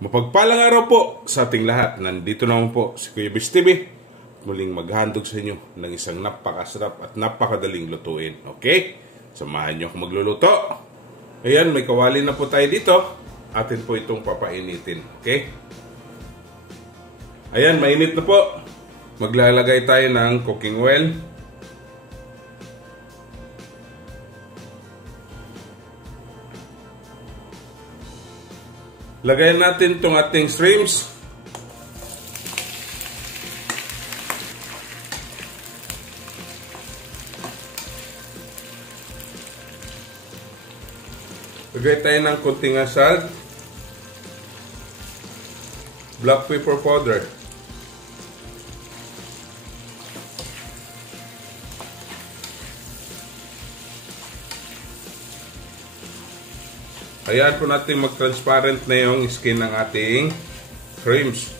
Mapagpalang araw po sa ating lahat. Nandito naman po si Kuya Bis TV. Muling maghandog sa inyo ng isang napakasarap at napakadaling lutuin. Okay? Samahan nyo akong magluluto. Ayan, may kawali na po tayo dito. Atin po itong papainitin. Okay? Ayan, mainit na po. Maglalagay tayo ng cooking oil. Lagayan natin itong ating shrimps. Lagay tayo ng kunting salt. Black pepper powder. Hayaan po natin mag-transparent na yung skin ng ating shrimps.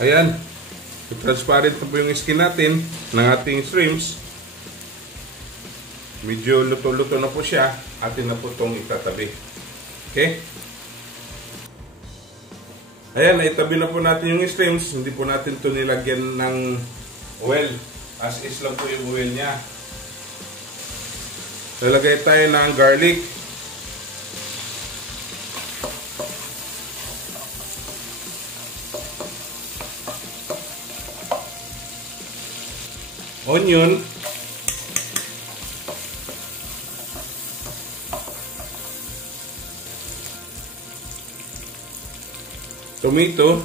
Ayan, transparent na po yung skin natin ng ating shrimps. Medyo luto-luto na po siya. Atin na po itong itatabi. Okay? Ayan, naitabi na po natin yung shrimps. Hindi po natin ito nilagyan ng oil. As is lang po yung oil niya. Lalagay tayo ng garlic. Onion, tomato,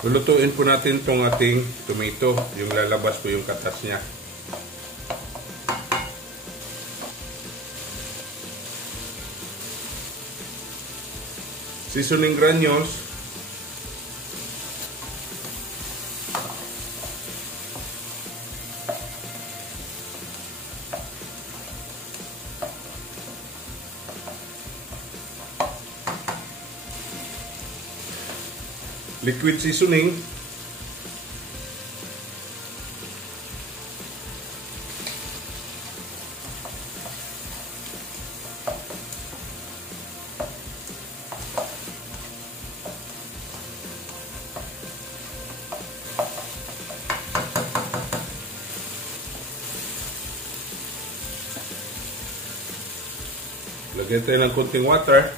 lulutuin po natin itong ating tomato, yung lalabas po yung katas niya. Seasoning granules. Liquid seasoning. Lagyan tayo ng kunting water.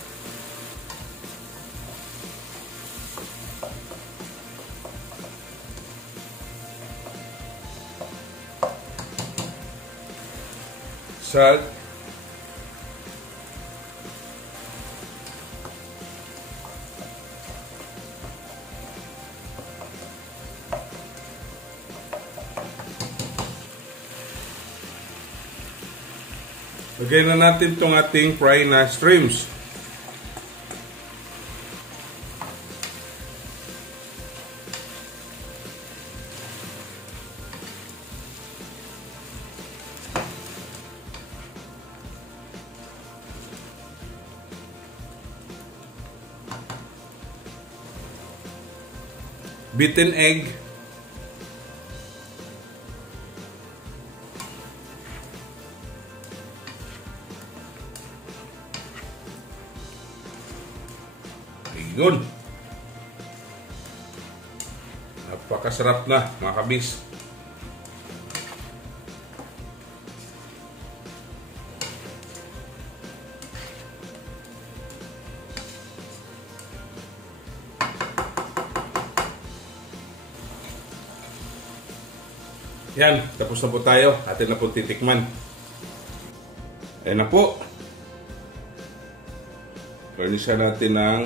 Salt. Lagyan na natin itong ating fry na shrimps. Beaten egg. Ayun. Napakasarap na, mga kabis. Yan, tapos na po tayo. Atin na po titikman. Ayan na po. Garnishan natin ng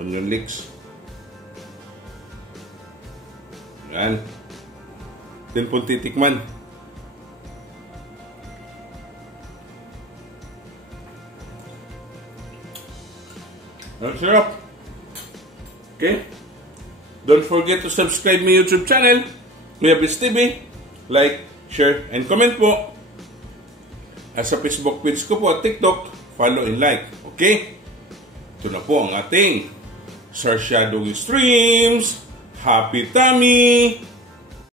onion leeks. Yan. Then po titikman. Ang sarap. Okay? Don't forget to subscribe my YouTube channel, Kuya Biz TV. Like, share, and comment po. At sa Facebook page ko po at TikTok, follow and like. Okay? Ito na po ang ating Sir Shadowing Streams. Happy tummy!